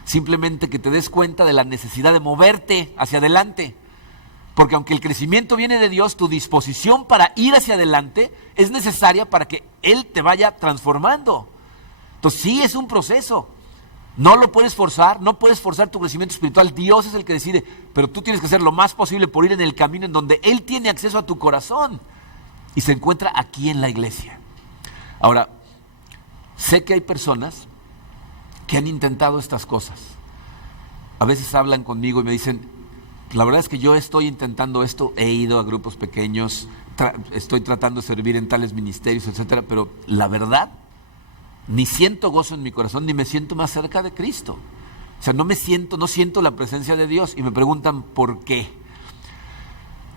Simplemente que te des cuenta de la necesidad de moverte hacia adelante. Porque aunque el crecimiento viene de Dios, tu disposición para ir hacia adelante es necesaria para que Él te vaya transformando. Entonces sí es un proceso. No lo puedes forzar, no puedes forzar tu crecimiento espiritual. Dios es el que decide, pero tú tienes que hacer lo más posible por ir en el camino en donde Él tiene acceso a tu corazón. Y se encuentra aquí en la iglesia. Ahora, sé que hay personas que han intentado estas cosas. A veces hablan conmigo y me dicen, la verdad es que yo estoy intentando esto, he ido a grupos pequeños, estoy tratando de servir en tales ministerios, etcétera, pero la verdad, ni siento gozo en mi corazón, ni me siento más cerca de Cristo. O sea, no siento la presencia de Dios. Y me preguntan, ¿por qué?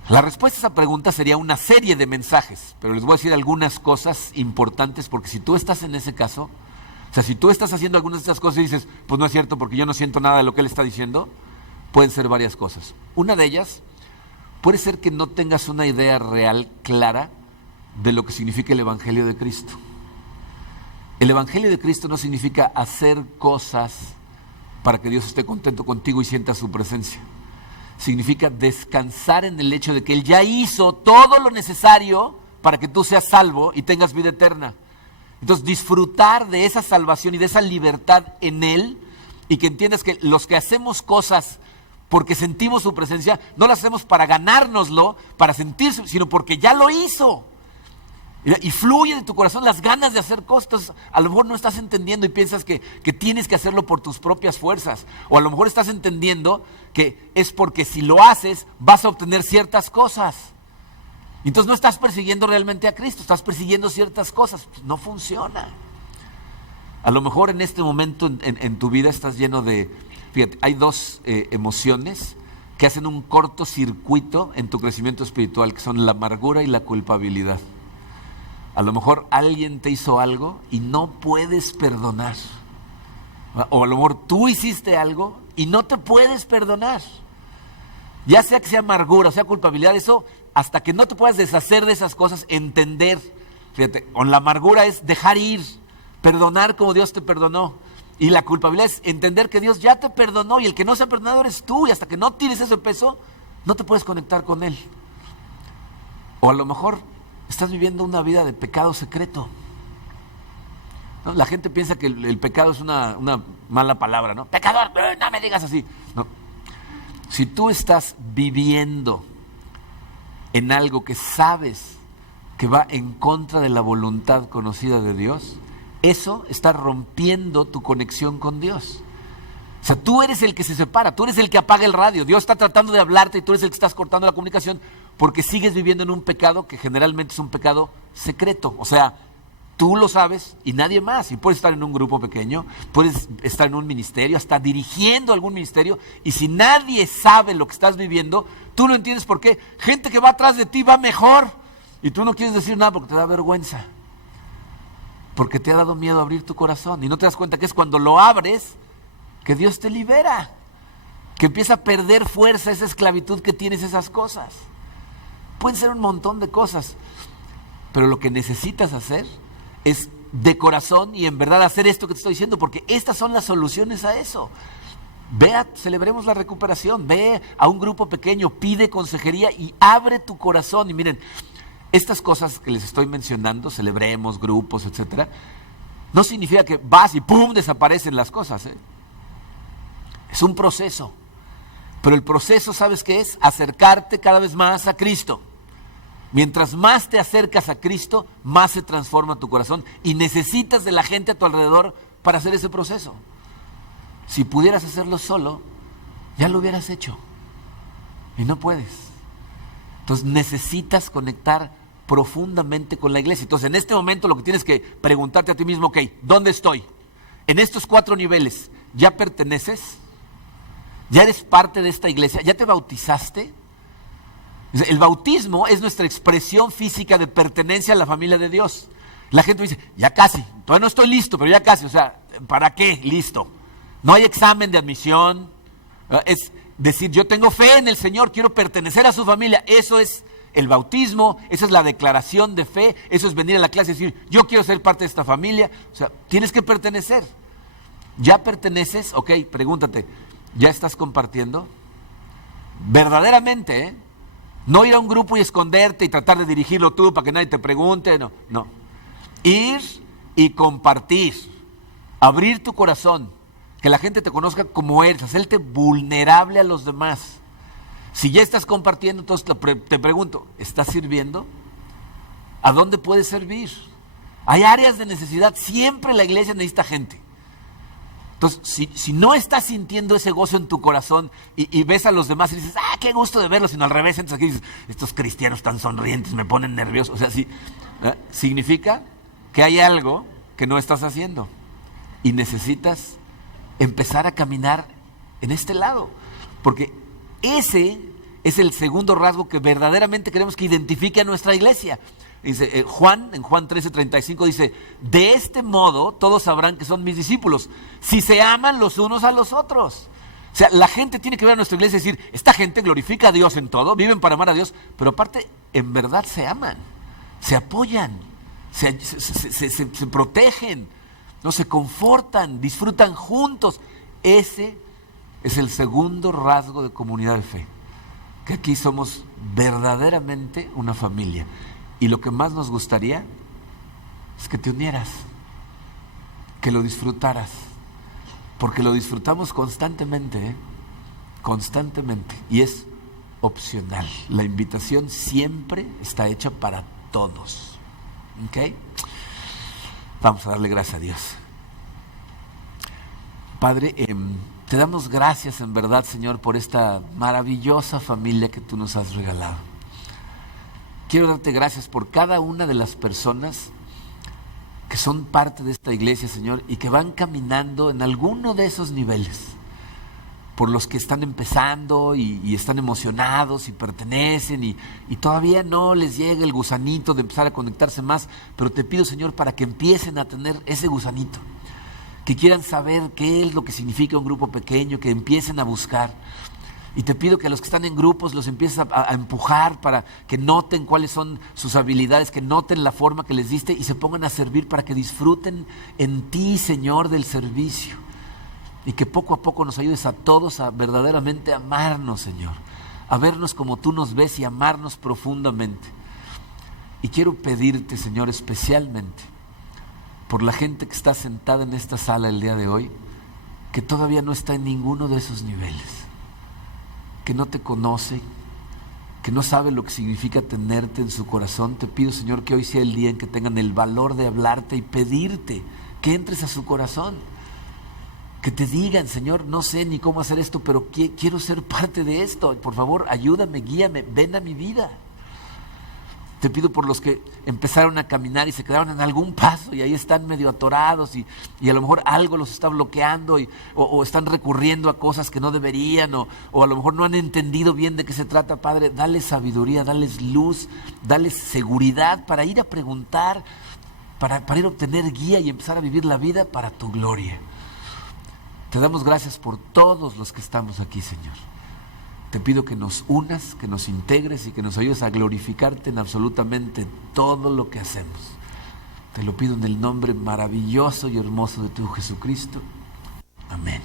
La respuesta a esa pregunta sería una serie de mensajes, pero les voy a decir algunas cosas importantes, porque si tú estás en ese caso, o sea, si tú estás haciendo algunas de estas cosas y dices, pues no es cierto porque yo no siento nada de lo que Él está diciendo, pueden ser varias cosas. Una de ellas puede ser que no tengas una idea real, clara, de lo que significa el Evangelio de Cristo. El Evangelio de Cristo no significa hacer cosas para que Dios esté contento contigo y sienta su presencia. Significa descansar en el hecho de que Él ya hizo todo lo necesario para que tú seas salvo y tengas vida eterna. Entonces, disfrutar de esa salvación y de esa libertad en Él, y que entiendas que los que hacemos cosas porque sentimos su presencia, no las hacemos para ganárnoslo, para sentirse, sino porque ya lo hizo. Y fluye de tu corazón las ganas de hacer cosas. Entonces, a lo mejor no estás entendiendo y piensas que tienes que hacerlo por tus propias fuerzas. O a lo mejor estás entendiendo que es porque si lo haces vas a obtener ciertas cosas. Entonces no estás persiguiendo realmente a Cristo, estás persiguiendo ciertas cosas. Pues no funciona. A lo mejor en este momento en tu vida estás lleno de... Fíjate, hay dos emociones que hacen un cortocircuito en tu crecimiento espiritual, que son la amargura y la culpabilidad. A lo mejor alguien te hizo algo y no puedes perdonar. O a lo mejor tú hiciste algo y no te puedes perdonar. Ya sea que sea amargura o sea culpabilidad, eso hasta que no te puedas deshacer de esas cosas, entender. Fíjate, con la amargura es dejar ir, perdonar como Dios te perdonó. Y la culpabilidad es entender que Dios ya te perdonó y el que no se ha perdonado eres tú. Y hasta que no tires ese peso, no te puedes conectar con Él. O a lo mejor estás viviendo una vida de pecado secreto, ¿no? La gente piensa que el pecado es una mala palabra, ¿no? Pecador, no me digas así. No. Si tú estás viviendo en algo que sabes que va en contra de la voluntad conocida de Dios, eso está rompiendo tu conexión con Dios. O sea, tú eres el que se separa, tú eres el que apaga el radio. Dios está tratando de hablarte y tú eres el que estás cortando la comunicación porque sigues viviendo en un pecado que generalmente es un pecado secreto. O sea, tú lo sabes y nadie más. Y puedes estar en un grupo pequeño, puedes estar en un ministerio, hasta dirigiendo algún ministerio, y si nadie sabe lo que estás viviendo, tú no entiendes por qué. Gente que va atrás de ti va mejor y tú no quieres decir nada porque te da vergüenza, porque te ha dado miedo abrir tu corazón y no te das cuenta que es cuando lo abres que Dios te libera, que empieza a perder fuerza esa esclavitud que tienes, esas cosas. Pueden ser un montón de cosas, pero lo que necesitas hacer es de corazón y en verdad hacer esto que te estoy diciendo, porque estas son las soluciones a eso. Celebremos la recuperación, ve a un grupo pequeño, pide consejería y abre tu corazón. Y miren, estas cosas que les estoy mencionando, celebremos, grupos, etcétera, no significa que vas y ¡pum!, desaparecen las cosas, ¿eh? Es un proceso. Pero el proceso, ¿sabes qué es? Acercarte cada vez más a Cristo. Mientras más te acercas a Cristo, más se transforma tu corazón y necesitas de la gente a tu alrededor para hacer ese proceso. Si pudieras hacerlo solo, ya lo hubieras hecho. Y no puedes. Entonces necesitas conectar profundamente con la iglesia. Entonces en este momento lo que tienes que preguntarte a ti mismo, ok, ¿dónde estoy? En estos 4 niveles, ¿ya perteneces? ¿Ya eres parte de esta iglesia? ¿Ya te bautizaste? El bautismo es nuestra expresión física de pertenencia a la familia de Dios. La gente me dice, ya casi, todavía no estoy listo, pero ya casi. O sea, ¿para qué? Listo. No hay examen de admisión. Es decir, yo tengo fe en el Señor, quiero pertenecer a su familia. Eso es el bautismo, esa es la declaración de fe, eso es venir a la clase y decir, yo quiero ser parte de esta familia. O sea, tienes que pertenecer. ¿Ya perteneces? Ok, pregúntate, ¿ya estás compartiendo? Verdaderamente, ¿eh? No ir a un grupo y esconderte y tratar de dirigirlo tú para que nadie te pregunte, no. Ir y compartir, abrir tu corazón, que la gente te conozca como eres, hacerte vulnerable a los demás. Si ya estás compartiendo, entonces te pregunto, ¿estás sirviendo? ¿A dónde puedes servir? Hay áreas de necesidad, siempre la iglesia necesita gente. Entonces, si no estás sintiendo ese gozo en tu corazón y ves a los demás y dices, qué gusto de verlos, sino al revés, entonces aquí dices, estos cristianos tan sonrientes me ponen nervioso. O sea, significa que hay algo que no estás haciendo y necesitas empezar a caminar en este lado, porque ese es el segundo rasgo que verdaderamente queremos que identifique a nuestra iglesia. Dice en Juan 13:35 dice, de este modo todos sabrán que son mis discípulos, si se aman los unos a los otros. O sea, la gente tiene que ver a nuestra iglesia y decir, esta gente glorifica a Dios en todo, viven para amar a Dios, pero aparte, en verdad se aman, se apoyan, se protegen, no se confortan, disfrutan juntos. Ese es el segundo rasgo de comunidad de fe, que aquí somos verdaderamente una familia. Y lo que más nos gustaría es que te unieras, que lo disfrutaras, porque lo disfrutamos constantemente, constantemente, y es opcional. La invitación siempre está hecha para todos. ¿Ok? Vamos a darle gracias a Dios. Padre, te damos gracias en verdad, Señor, por esta maravillosa familia que tú nos has regalado. Quiero darte gracias por cada una de las personas que son parte de esta iglesia, Señor, y que van caminando en alguno de esos niveles, por los que están empezando y están emocionados y pertenecen y todavía no les llega el gusanito de empezar a conectarse más, pero te pido, Señor, para que empiecen a tener ese gusanito, que quieran saber qué es lo que significa un grupo pequeño, que empiecen a buscar. Y te pido que a los que están en grupos los empieces a empujar para que noten cuáles son sus habilidades, que noten la forma que les diste y se pongan a servir para que disfruten en ti, Señor, del servicio. Y que poco a poco nos ayudes a todos a verdaderamente amarnos, Señor, a vernos como tú nos ves y amarnos profundamente. Y quiero pedirte, Señor, especialmente por la gente que está sentada en esta sala el día de hoy, que todavía no está en ninguno de esos niveles, que no te conoce, que no sabe lo que significa tenerte en su corazón. Te pido, Señor, que hoy sea el día en que tengan el valor de hablarte y pedirte que entres a su corazón, que te digan, Señor, no sé ni cómo hacer esto, pero quiero ser parte de esto, por favor, ayúdame, guíame, ven a mi vida. Te pido por los que empezaron a caminar y se quedaron en algún paso y ahí están medio atorados y a lo mejor algo los está bloqueando o están recurriendo a cosas que no deberían o a lo mejor no han entendido bien de qué se trata. Padre, dales sabiduría, dales luz, dales seguridad para ir a preguntar, para ir a obtener guía y empezar a vivir la vida para tu gloria. Te damos gracias por todos los que estamos aquí, Señor. Te pido que nos unas, que nos integres y que nos ayudes a glorificarte en absolutamente todo lo que hacemos. Te lo pido en el nombre maravilloso y hermoso de tu Jesucristo. Amén.